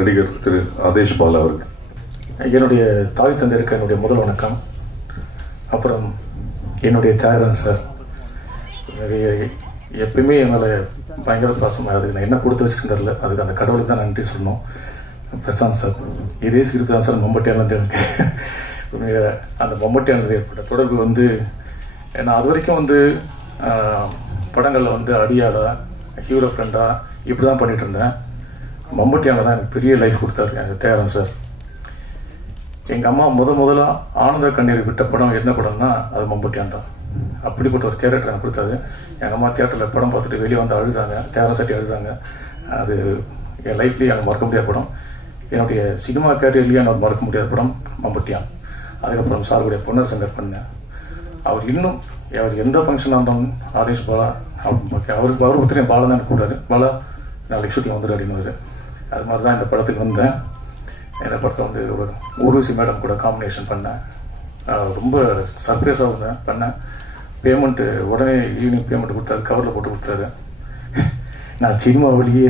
நடிகர் திரு ஆதேஷ் பாலா அவருக்கு என்னுடைய தாய் தந்தையருக்கு என்னுடைய முதல் வணக்கம். அப்புறம் என்னுடைய தியாகராஜன் சார் எப்பயுமே என்னால் பயங்கர பாசமாக, அதுக்கு நான் என்ன கொடுத்து வச்சுருக்கேன் தெரியல, அதுக்கு அந்த கடவுளுக்கு தான் நன்றி சொல்லணும். பிரசாந்த் சார் இதே சிரிப்பு தான் சார் மம்பட்டியானது எனக்கு அந்த மம்பட்டியானது ஏற்பட்ட தொடர்பு வந்து நான் அது வரைக்கும் படங்களில் அடியாளா ஹீரோ ஃப்ரெண்டா இப்படி தான் பண்ணிட்டு இருந்தேன். மம்பட்டியானது தான் எனக்கு பெரிய லைஃப் கொடுத்தாரு எனக்கு தியாகராஜன் சார். எங்கள் அம்மா முதல்ல ஆனந்த கண்ணீர் விட்ட படம் என்ன படம்னா அது மம்பட்டியான் தான். அப்படிப்பட்ட ஒரு கேரக்டர் எனக்கு கொடுத்தாரு. எங்கள் அம்மா தியேட்டரில் படம் பார்த்துட்டு வெளியே அழுதாங்க, தியாகராஜன் சார் அழுதாங்க. அது என் லைஃப்லேயே எனக்கு மறக்க முடியாத படம். என்னுடைய சினிமா கேரியர்லேயே எனக்கு மறக்க முடியாத படம் மம்பட்டியான். அதுக்கப்புறம் சாருடைய பொன்னர் சங்கர் பண்ணேன். அவர் எந்த ஃபங்க்ஷனாக இருந்தாலும் ஆதேஷ் பாலா அவருக்கு ஒருத்தரையும் பாலா தான் கூடாது, பாலா நாளைக்கு ஷூட்டிங் வந்துடு அப்படின்னு. அது மாதிரி தான் இந்த படத்துக்கு வந்தேன். இந்த படத்தில் ஒரு ஊர்வசி மேடம் கூட காம்பினேஷன் பண்ணேன். ரொம்ப சர்ப்ரைஸாக இருந்தேன் பண்ணேன். பேமெண்ட்டு உடனே ஈவினிங் பேமெண்ட் கொடுத்தாரு, கவரில் போட்டு கொடுத்தாரு. நான் சினிமாவிலேயே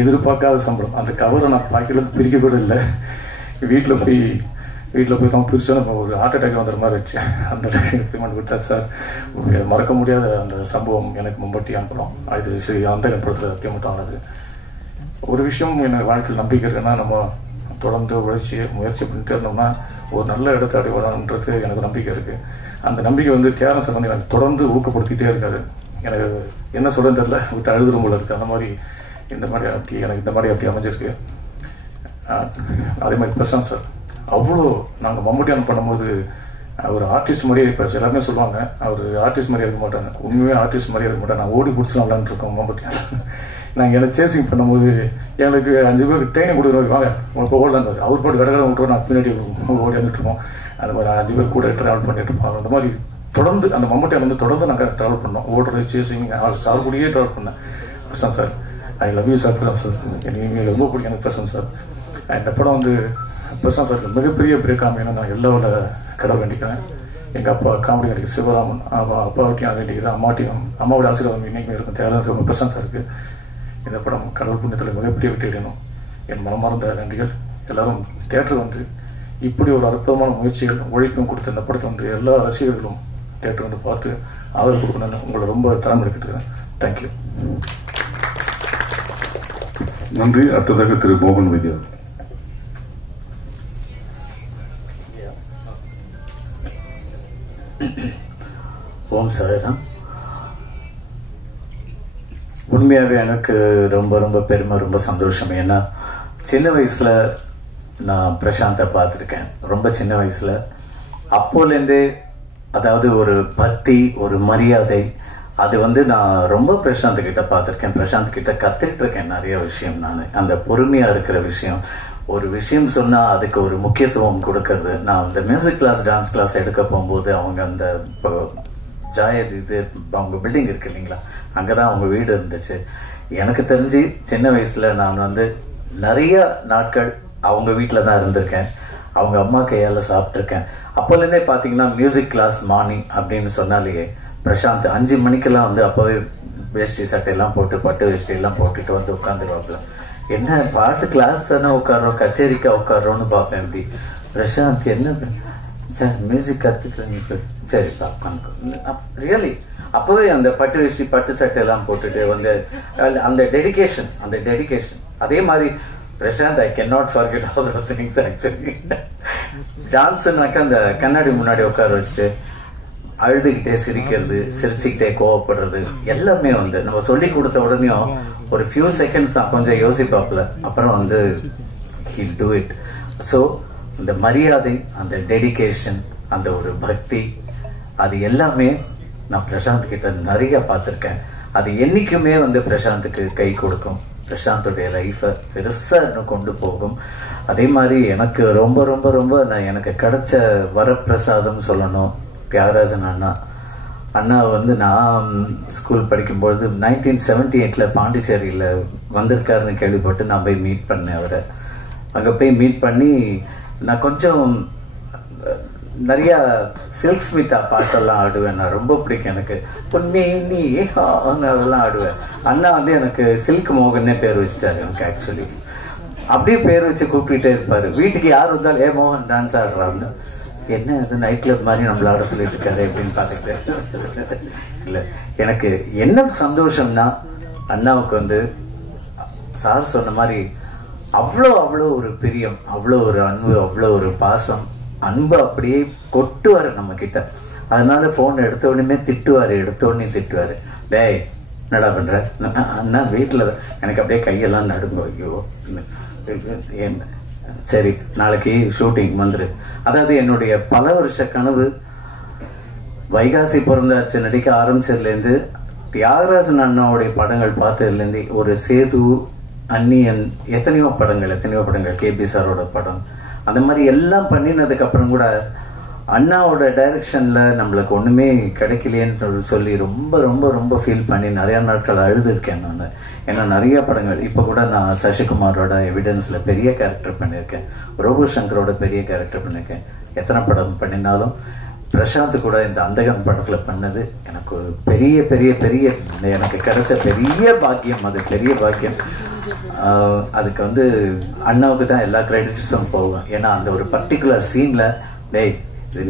எதிர்பார்க்காத சம்பளம். அந்த கவரை நான் பாக்கெட்லேருந்து பிரிக்க கூட இல்லை. வீட்டில் போய் தான் பிரிச்சா ஒரு ஹார்ட் அட்டாக் வந்துற மாதிரி வச்சு அந்த பேமெண்ட் கொடுத்தாரு சார். மறக்க முடியாத அந்த சம்பவம் எனக்கு மம்பட்டியான் படம். அது சரி அந்த படத்தில் பேமெண்ட் ஆனது. ஒரு விஷயம் எனக்கு வாழ்க்கையில் நம்பிக்கை இருக்குன்னா, நம்ம தொடர்ந்து முயற்சி பண்ணிட்டு இருந்தோம்னா ஒரு நல்ல இடத்தை அடைவானன்றது எனக்கு நம்பிக்கை இருக்கு. அந்த நம்பிக்கை தியாகராஜன் சார் எனக்கு தொடர்ந்து ஊக்கப்படுத்திட்டே இருக்காரு. எனக்கு என்ன சொல்றேன்னு தெரியல, விட்டு அழுதுரும் போல இருக்கு. அந்த மாதிரி எனக்கு இந்த மாதிரி அப்படி அமைஞ்சிருக்கு. அதே மாதிரி பிரசாந்த் சார் அவ்வளோ நாங்கள் மம்பட்டியான் பண்ணும்போது அவர் ஆர்டிஸ்ட் மாதிரியே இருப்பார். எல்லாருமே சொல்லுவாங்க அவர் ஆர்டிஸ்ட் மாதிரியே இருக்க மாட்டாங்க. உண்மையே ஆர்டிஸ்ட் மாதிரியே இருக்க மாட்டாங்க. நான் ஓடி பிடிச்சலாம் விளாண்டுருக்கோம் மம்பட்டியான். நாங்கள் எனக்கு சேசிங் பண்ணும்போது எங்களுக்கு 5 பேருக்கு ட்ரெயினிங் கொடுக்குறோம், வாங்க இப்போ ஓடலான்னு அவர் பாட்டு கடற்கரை விட்டுருவோம், நான் பின்னாடி ஓடி வந்துட்டுருக்கோம். அந்த மாதிரி 5 பேர் கூட ட்ராவல் பண்ணிட்டு இருப்போம். அந்த மாதிரி தொடர்ந்து அந்த மம்பட்டியான் தொடர்ந்து நாங்கள் ட்ராவல் பண்ணோம். ஓடுறது சேசிங் சார் கூடயே ட்ராவல் பண்ணேன். Prashanth sir I love you sir. Prashanth sir எனக்கு ரொம்ப பிடிக்கும் எனக்கு பிரசாந்த் சார். இந்த படம் பிரசாந்த் சாருக்கு மிகப்பெரிய பிரேக் அமையணும் நான் எல்லாவோட கடவுள் வேண்டிக்கிறேன். எங்கள் அப்பா காமெடி நடிகர் சிவராமன் அப்பாவட்டையும் நான் வேண்டிக்கிறேன். அம்மாவோட ஆசீர்வாதம் இன்னைக்குமே இருக்கும். தியாகராஜன் பிரசாந்த் சாருக்கு இந்த படம் கடவுள் புண்ணியத்தில் மிகப்பெரிய வெற்றி அடையணும். என் மனமார்ந்த நன்றிகள். எல்லாரும் தியேட்டர் இப்படி ஒரு அற்புதமான முயற்சிகள் உழைப்பும் கொடுத்த இந்த படத்தை எல்லா ரசிகர்களும் தியேட்டர் பார்த்து ஆதரவு கொடுக்கணும்னு உங்களை ரொம்ப திறமை எடுத்துக்கிறேன். தேங்க்யூ. நன்றி. அடுத்ததாக திரு மோகன் வைத்தியா. ஓம் சார். உண்மையாகவே எனக்கு ரொம்ப ரொம்ப பெருமை, ரொம்ப சந்தோஷம். ஏன்னா சின்ன வயசுல நான் பிரசாந்தை பார்த்துருக்கேன். ரொம்ப சின்ன வயசுல அப்போலேருந்தே அதாவது ஒரு பக்தி, ஒரு மரியாதை, அது நான் ரொம்ப பிரசாந்த் கிட்ட பார்த்துருக்கேன். பிரசாந்த் கிட்ட கத்துக்கிட்டு இருக்கேன் நிறைய விஷயம். நான் அந்த பொறுமையா இருக்கிற விஷயம், ஒரு விஷயம் சொன்னா அதுக்கு ஒரு முக்கியத்துவம் கொடுக்கறது. நான் அந்த மியூசிக் கிளாஸ், டான்ஸ் கிளாஸ் எடுக்க போகும்போது அவங்க அந்த அவங்க பில்டிங் இருக்கு இல்லைங்களா, அங்கதான் அவங்க வீடு இருந்துச்சு. எனக்கு தெரிஞ்சு சின்ன வயசுல நான் நிறைய நாட்கள் அவங்க வீட்டில தான் இருந்திருக்கேன். அவங்க அம்மா கையால சாப்பிட்டுருக்கேன். அப்போலேருந்தே பாத்தீங்கன்னா மியூசிக் கிளாஸ் மார்னிங் அப்படின்னு சொன்னாலேயே பிரசாந்த் 5 மணிக்கெல்லாம் அப்பவே வேஷ்டி சட்டையெல்லாம் போட்டு பட்டு வேஷ்டி எல்லாம் போட்டுட்டு உட்காந்துருவாப்புல. என்ன பாட்டு கிளாஸ் தானே உட்காரோம், கச்சேரிக்கா உட்காரோன்னு பார்ப்பேன். இப்படி பிரசாந்த் என்ன சார் மியூசிக் கத்துக்கிறேங்க சார், சரிப்பா ரியலி. அப்பவே அந்த பட்டு வேஷ்டி பட்டு சட்டை எல்லாம் போட்டுட்டு அந்த டெடிகேஷன் அதே மாதிரி Prashanth I can not forget all those things actually. டான்ஸ்னாக்கா அந்த கண்ணாடி முன்னாடி உட்கார வச்சுட்டு அழுதுகிட்டே சிரிக்கிறது, சிரிச்சுக்கிட்டே கோவப்படுறது எல்லாமே நம்ம சொல்லி கொடுத்த உடனேயும் ஒரு ஃபியூ செகண்ட்ஸ் தான் கொஞ்சம் யோசிப்பாப்புல, அப்புறம் he'll do it. ஸோ அந்த மரியாதை, அந்த டெடிகேஷன், அந்த ஒரு பக்தி, அது எல்லாமே நான் பிரசாந்த் கிட்ட நிறைய பார்த்துருக்கேன். அது என்னைக்குமே பிரசாந்துக்கு கை கொடுக்கும், பிரசாந்தோடைய லைஃபை பெருசா இன்னும் கொண்டு போகும். அதே மாதிரி எனக்கு ரொம்ப ரொம்ப ரொம்ப எனக்கு கிடைச்ச வரப்பிரசாதம் சொல்லணும் தியாகராஜன் அண்ணா நான் ஸ்கூல் படிக்கும்பொழுது 1978 பாண்டிச்சேரியில வந்திருக்காருன்னு கேள்விப்பட்டு நான் போய் மீட் பண்ணேன் அவரை. அங்க போய் மீட் பண்ணி நான் கொஞ்சம் நிறைய சில்க் ஸ்மிதா பாட்டெல்லாம் ஆடுவேன். நான் ரொம்ப பிடிக்கும் எனக்கு. பொன்னே நீ அதெல்லாம் ஆடுவேன். அண்ணா எனக்கு சில்க் மோகன்னே பேர் வச்சுட்டாரு எனக்கு ஆக்சுவலி. அப்படியே பேர் வச்சு கூப்பிட்டுட்டே இருப்பாரு. வீட்டுக்கு யார் வந்தாலும் ஏ மோகன் டான்ஸ் ஆடுறான்னு, என்ன அது நைட் கிளப் மாதிரி நம்மள ஆட சொல்லிட்டு இருக்காரு அப்படின்னு பாத்துக்கிட்டு. இல்ல எனக்கு என்ன சந்தோஷம்னா அண்ணாவுக்கு வந்து சார் சொன்ன மாதிரி அவ்வளோ ஒரு பிரியம், அவ்வளோ ஒரு அன்பு, அவ்வளோ ஒரு பாசம். அன்பு அப்படியே கொட்டுவாரு நம்ம கிட்ட. அதனால போன் எடுத்த உடனே திட்டுவாரு, எடுத்த உடனே திட்டுவாரு. டேய் என்னடா பண்ற அண்ணா வீட்டுல, எனக்கு அப்படியே கையெல்லாம் நடுங்க. ஐயோ சரி நாளைக்கு ஷூட்டிங் வந்துரு. அதாவது என்னுடைய பல வருஷ கனவு வைகாசி பிறந்தாச்சு நடிக்க ஆரம்பிச்சதுல இருந்து தியாகராஜன் அண்ணாவுடைய படங்கள் பார்த்ததுல இருந்து ஒரு சேது, அந்நியன், எத்தனையோ படங்கள், கேபி சாரோட படம், அந்த மாதிரி எல்லாம் பண்ணினதுக்கு அப்புறம் கூட அண்ணாவோட டைரக்ஷன்ல நம்மளுக்கு ஒண்ணுமே கிடைக்கலையேன்னு சொல்லி ரொம்ப ரொம்ப ரொம்ப ஃபீல் பண்ணி நிறைய நாட்கள் அழுது இருக்கேன் நான். ஏன்னா நிறைய படங்கள், இப்ப கூட நான் சசிகுமாரோட எவிடன்ஸ்ல பெரிய கேரக்டர் பண்ணியிருக்கேன், ரோபோ சங்கரோட பெரிய கேரக்டர் பண்ணியிருக்கேன். எத்தனை படம் பண்ணினாலும் பிரசாந்த் கூட இந்த அந்தகன் படத்துல பண்ணது எனக்கு ஒரு பெரிய பெரிய பெரிய எனக்கு கிடைச்ச பெரிய பாக்கியம். அது பெரிய பாக்கியம். அதுக்கு வந்து அண்ணாவுக்கு தான் எல்லா கிரெடிட்ஸும் போகும். ஏன்னா அந்த ஒரு பர்டிகுலர் சீன்ல டேய் இது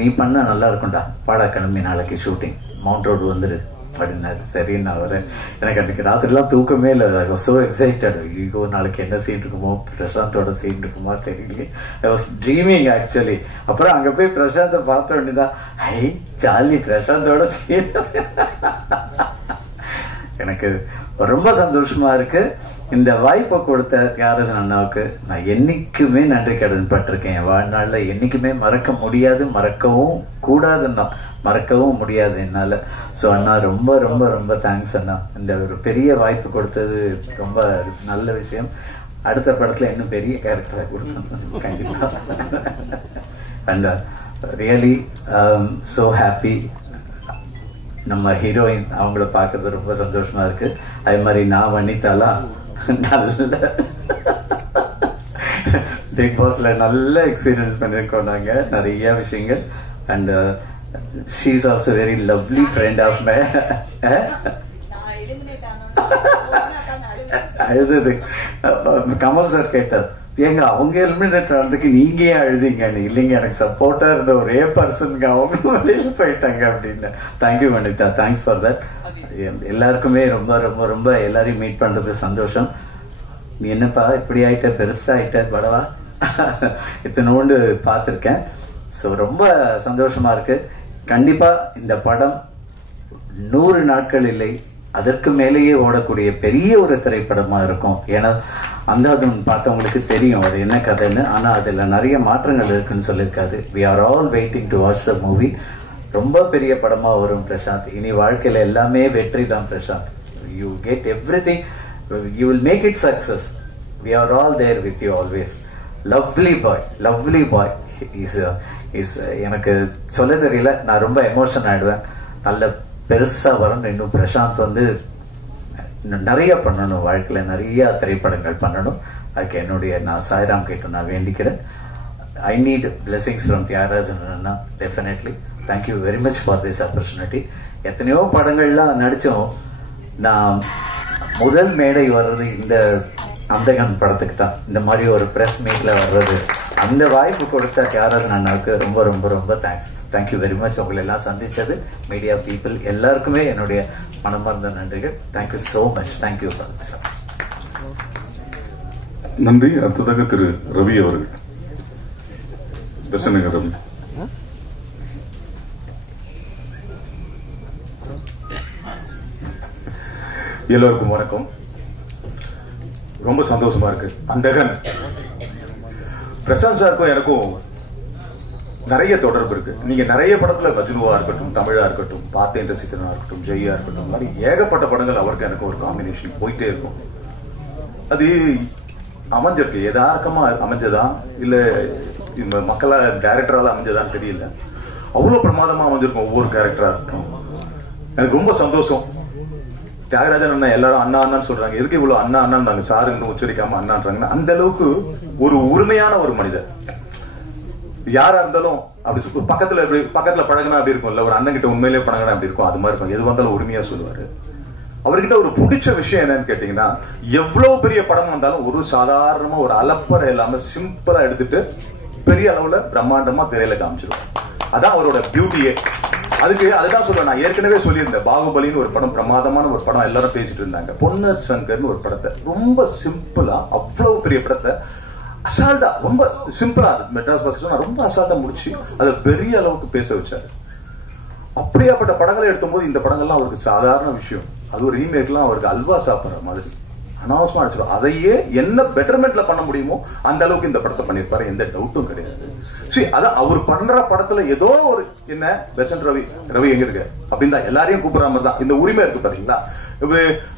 நீ பண்ண நல்லா இருக்கும்டா, பாடா கிளம்பி நாளைக்கு ஷூட்டிங் மவுண்ட் ரோடு வந்துரு அப்படின்னாரு. சரின்னு நான் வரேன். எனக்கு அன்னைக்கு ராத்திரிலாம் தூக்கமே இல்லை. I was so excited. ஐயோ நாளைக்கு என்ன சீன் இருக்குமோ, பிரசாந்தோட சீன் இருக்குமா தெரியல. I was dreaming actually. அப்புறம் அங்க போய் பிரசாந்தை பார்த்த வேண்டியதான், ஐ ஜாலி பிரசாந்தோட சீன். எனக்கு ரொம்ப சந்தோஷமா இருக்கு. இந்த வாய்ப்பை கொடுத்த தியாகராஜன் அண்ணாவுக்கு நான் என்னைக்குமே நன்றி கடன் பட்டிருக்கேன். என் வாழ்நாள்ல என்னைக்குமே மறக்க முடியாது, மறக்கவும் கூடாதுன்னா மறக்கவும் முடியாது என்னால. ஸோ அண்ணா ரொம்ப ரொம்ப ரொம்ப தேங்க்ஸ் அண்ணா. இந்த ஒரு பெரிய வாய்ப்பு கொடுத்தது ரொம்ப நல்ல விஷயம். அடுத்த படத்துல இன்னும் பெரிய கேரக்டரை கொடுக்கணும் கண்டிப்பா. And really so happy. நம்ம ஹீரோயின் அவங்கள பாக்குறது ரொம்ப சந்தோஷமா இருக்கு. அதே மாதிரி நான் வனிதாலாம் நல்ல பிக் பாஸ்ல நல்ல எக்ஸ்பீரியன்ஸ் பண்ணிருக்கோம் நாங்க நிறைய விஷயங்கள். And she is also very lovely friend of my. அழுது கமல் சார் கேட்டார், ஏங்க அவங்க எலிமினேட் ஆனதுக்கு நீங்க ஏன் அழுதிங்க? இல்லைங்க எனக்கு சப்போர்ட்டா இருந்த ஒரே பர்சனுக்கு அவங்க வெளியில போயிட்டாங்க அப்படின்னு. Thank you Vanitha, thanks for that. எல்லாருக்குமே ரொம்ப ரொம்ப ரொம்ப எல்லாரையும் மீட் பண்றது சந்தோஷம். நீ என்னப்பா இப்படி ஆயிட்ட, பெருசா ஆயிட்ட படவா, இத்தனோண்டு பார்த்திருக்கேன். ஸோ ரொம்ப சந்தோஷமா இருக்கு. கண்டிப்பா இந்த படம் 100 நாட்கள் இல்லை அதற்கு மேலேயே ஓடக்கூடிய பெரிய ஒரு திரைப்படமா இருக்கும். ஏன்னா அந்தாதன் பார்த்தவங்களுக்கு தெரியும் அது என்ன கதைன்னு. ஆனா அதுல நிறைய மாற்றங்கள் இருக்குன்னு சொல்லியிருக்காரு. We are all waiting to watch the movie. ரொம்ப பெரிய படமா வரும் பிரசாந்த். இனி வாழ்க்கையில எல்லாமே வெற்றி தான் Prashanth. You get everything, you will make it success. We are all there with you always. Lovely boy, lovely boy. Is எனக்கு சொல்ல தெரியல, நான் ரொம்ப எமோஷன் ஆயிடுவேன். நல்ல பெருசா வரணும். இன்னும் பிரசாந்த் வந்து நிறைய பண்ணணும், வாழ்க்கையில நிறைய திரைப்படங்கள் பண்ணணும். அதுக்கு என்னுடைய நான் சாய்ராம் கிட்ட நான் வேண்டிக்கிறேன். I need blessings from Thiyagarajan அண்ணா definitely. Thank you very much for this opportunity. எத்தனையோ படங்கள்லாம் நடிச்சோம். நான் முதல் மேடை வர்றது இந்த அந்தகன் படத்துக்கு தான். இந்த மாதிரி ஒரு பிரஸ் மீட்ல வர்றது, அந்த வாய்ப்பு கொடுத்த தியாகராஜன் அண்ணாவுக்கு ரொம்ப ரொம்ப ரொம்ப தேங்க்ஸ். Thank you very much. உங்களை எல்லாம் சந்திச்சது மீடியா பீப்புள் எல்லாருக்குமே என்னுடைய மனமார்ந்த நன்றிகள். Thank you so much. தேங்க்யூ. நன்றி. அடுத்ததாக திரு ரவி அவர்கள். ரவி எல்லோருக்கும் வணக்கம். ரொம்ப சந்தோஷமா இருக்கு. அந்தகன் பிரசாந்த் சாருக்கும் எனக்கும் நிறைய தொடர்பு இருக்கு. நீங்க நிறைய படத்துல மஜ்னுவா இருக்கட்டும், தமிழா இருக்கட்டும், பார்த்தேன் ரசித்தனா இருக்கட்டும், ஜெய்யா இருக்கட்டும், மாதிரி ஏகப்பட்ட படங்கள் அவருக்கு எனக்கு ஒரு காம்பினேஷன் போயிட்டே இருக்கும். அது அமைஞ்சிருக்கு, எதார்க்கமா அமைஞ்சதா இல்ல மக்களா டைரக்டரால அமைஞ்சதான்னு தெரியல. அவ்வளவு பிரமாதமா அமைஞ்சிருக்கும் ஒவ்வொரு கேரக்டரா இருக்கட்டும். எனக்கு ரொம்ப சந்தோஷம். தியாகராஜன் அண்ணா எல்லாரும் அண்ணா அண்ணான்னு சொல்றாங்க. எதுக்கு இவ்வளவு அண்ணா அண்ணா நாங்க சாருன்னு உச்சரிக்காம அண்ணான்றாங்கன்னா அந்த அளவுக்கு ஒரு உரிமையான ஒரு மனிதர். யாரா இருந்தாலும் அப்படி பக்கத்துல பழகினா அப்படி இருக்கும்ல, ஒரு அண்ணன் கிட்ட உண்மையிலேயே பழகினா அப்படி இருக்கும். அது மாதிரி இருக்கும். எது வந்தாலும் உரிமையா சொல்லுவாரு. அவர்கிட்ட ஒரு பிடிச்ச விஷயம் என்னன்னு கேட்டீங்கன்னா, எவ்வளவு பெரிய படம் வந்தாலும் ஒரு சாதாரணமா ஒரு அலப்பறை இல்லாம சிம்பிளா எடுத்துட்டு பெரிய அளவுல பிரம்மாண்டமா திரையில காமிச்சிருவோம். அதான் அவரோட பியூட்டியே. அதுதான் சொல்றேன். நான் ஏற்கனவே சொல்லியிருந்தேன், பாகுபலின்னு ஒரு படம், பிரமாதமான ஒரு படம், எல்லாரும் பேசிட்டு இருந்தாங்க. பொன்னர் சங்கர்னு ஒரு படத்தை ரொம்ப சிம்பிளா, அவ்வளவு பெரிய படத்தை அசால்ட்டா, ரொம்ப சிம்பிளா மெட்ராஸ் பஸ் ரொம்ப அசால்ட்டா முடிச்சு அதை பெரிய அளவுக்கு பேச வச்சாரு. அப்படியாப்பட்ட படங்களை எடுத்தும் போது இந்த படங்கள்லாம் அவருக்கு சாதாரண விஷயம். அது ஒரு ரீமேக்லாம் அவருக்கு அல்வா சாப்பிடுற மாதிரி அனாவசியமா அடிச்சிடும். அதையே என்ன பெட்டர்மெண்ட்ல பண்ண முடியுமோ அந்த அளவுக்கு இந்த படத்தை பண்ணிருப்பாரு, எந்த டவுட்டும் கிடையாது. சரி, அதான் அவர் பண்ற படத்துல ஏதோ ஒரு என்ன பெசன்ட் ரவி எங்க இருக்கு அப்படின்னு தான் எல்லாரையும் கூப்பிடுற மாதிரி தான் இந்த உரிமை இருக்கு பாத்தீங்களா.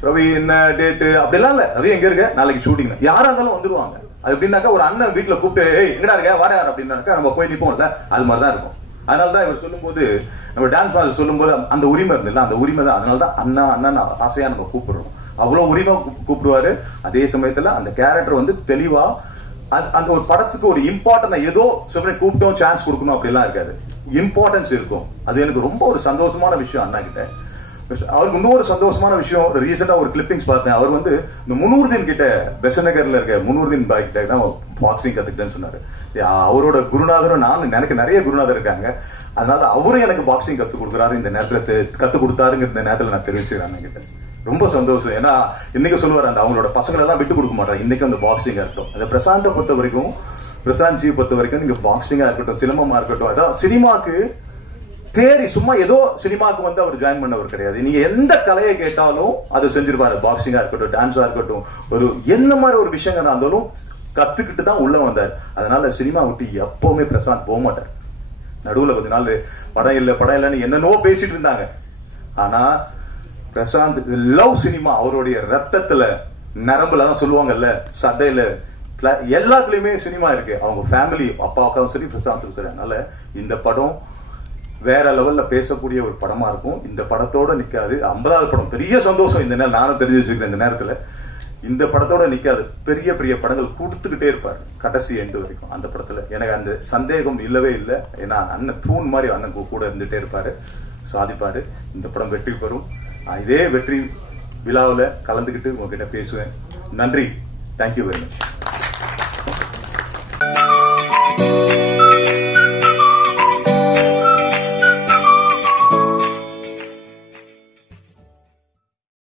ரவி என்ன டேட்டு அப்படிலாம் இல்ல, ரவி எங்க இருக்க, நாளைக்கு ஷூட்டிங், யாரா இருந்தாலும் வந்துருவாங்க. அது எப்படின்னாக்கா ஒரு அண்ணன் வீட்டுல கூப்பிட்டு எங்கடா இருக்க வர அப்படின்னாக்கா நம்ம போய் நிப்போம்ல, அது மாதிரிதான் இருக்கும். அதனாலதான் இவர் சொல்லும் போது, நம்ம டான்ஸ் மாஸ்டர் சொல்லும் போது அந்த உரிமை இருந்தில்ல, அந்த உரிமை தான். அதனாலதான் அண்ணா அண்ணன் ஆசையா நம்ம கூப்பிடுறோம். அவ்வளவு உரிமை கூப்பிடுவாரு. அதே சமயத்துல அந்த கேரக்டர் வந்து தெளிவா அந்த ஒரு படத்துக்கு ஒரு இம்பார்ட்டன், ஏதோ சொல்றேன் கூப்பிட்டோம் சான்ஸ் கொடுக்கணும் அப்படிலாம் இருக்காது, இம்பார்ட்டன்ஸ் இருக்கும். அது எனக்கு ரொம்ப ஒரு சந்தோஷமான விஷயம் அண்ணா கிட்ட. அவருக்கு இன்னொரு சந்தோஷமான விஷயம், ரீசெண்டா ஒரு கிளிப்பிங்ஸ் பார்த்தேன். அவர் வந்து இந்த முனூர்தீன் கிட்ட, பெசநகர்ல இருக்க முனூர்தீன் பாய் கிட்ட தான் பாக்ஸிங் கத்துக்கிட்டேன்னு சொன்னாரு. அவரோட குருநாதரும், நான் எனக்கு நிறைய குருநாதர் இருக்காங்க, அதனால அவரும் எனக்கு பாக்ஸிங் கத்து கொடுக்குறாரு. இந்த நேரத்துல கத்து கொடுத்தாருங்க, இந்த நேரத்துல நான் தெரிவிச்சுக்கிறேன் அண்ணன் கிட்ட. ரொம்ப சந்தோஷம். ஏன்னா இன்னைக்கு சொல்லுவார், அந்த அவங்களோட பசங்களை எல்லாம் விட்டு கொடுக்க மாட்டாங்க. இன்னைக்கு அந்த பாக்ஸிங்கா இருக்கட்டும், அதை பிரசாந்தை பொறுத்த வரைக்கும், பிரசாந்த் ஜி பொறுத்த வரைக்கும், நீங்க பாக்ஸிங்கா இருக்கட்டும், சிலம்பமா இருக்கட்டும், அதான் சினிமாக்கு தேரி சும்மா ஏதோ சினிமாக்கு வந்து அவர் ஜாயின் பண்ணவர் கிடையாது. நீங்க எந்த கலையை கேட்டாலும் அது செஞ்சிருப்பாரு. பாக்ஸிங்கா இருக்கட்டும், டான்ஸா இருக்கட்டும், ஒரு என்ன மாதிரி ஒரு விஷயங்கள் இருந்தாலும் கத்துக்கிட்டு தான் உள்ள வந்தார். அதனால சினிமா விட்டு எப்பவுமே பிரசாந்த் போக மாட்டார். நடுவுல கொஞ்ச நாள் படம் இல்லைன்னு என்னென்னவோ பேசிட்டு இருந்தாங்க. ஆனா பிரசாந்த் லவ் சினிமா அவருடைய ரத்தத்துல, நரம்புல தான் சொல்லுவாங்கல்ல, சட்டையில, எல்லாத்துலயுமே சினிமா இருக்கு. அவங்க ஃபேமிலி, அப்பாவுக்கும் சரி பிரசாந்துக்கும் சரி. அதனால இந்த படம் வேற லெவல்ல பேசக்கூடிய ஒரு படமா இருக்கும். இந்த படத்தோட நிக்காது. 50வது படம், பெரிய சந்தோஷம் இந்த நேரம், நானும் தெரிஞ்சு வச்சுக்கிறேன். இந்த நேரத்துல இந்த படத்தோட நிக்காது, பெரிய பெரிய படங்கள் கொடுத்துக்கிட்டே இருப்பாரு கடைசி எண்டு வரைக்கும். அந்த படத்துல எனக்கு அந்த சந்தேகம் இல்லவே இல்லை. ஏன்னா அண்ணன் தூண் மாதிரி அண்ணன் கூட இருந்துட்டே இருப்பாரு, சாதிப்பாரு. இந்த படம் வெற்றி பெறும். இதே வெற்றி விழாவில் கலந்துக்கிட்டு உங்ககிட்ட பேசுவேன். நன்றி. Thank you very much.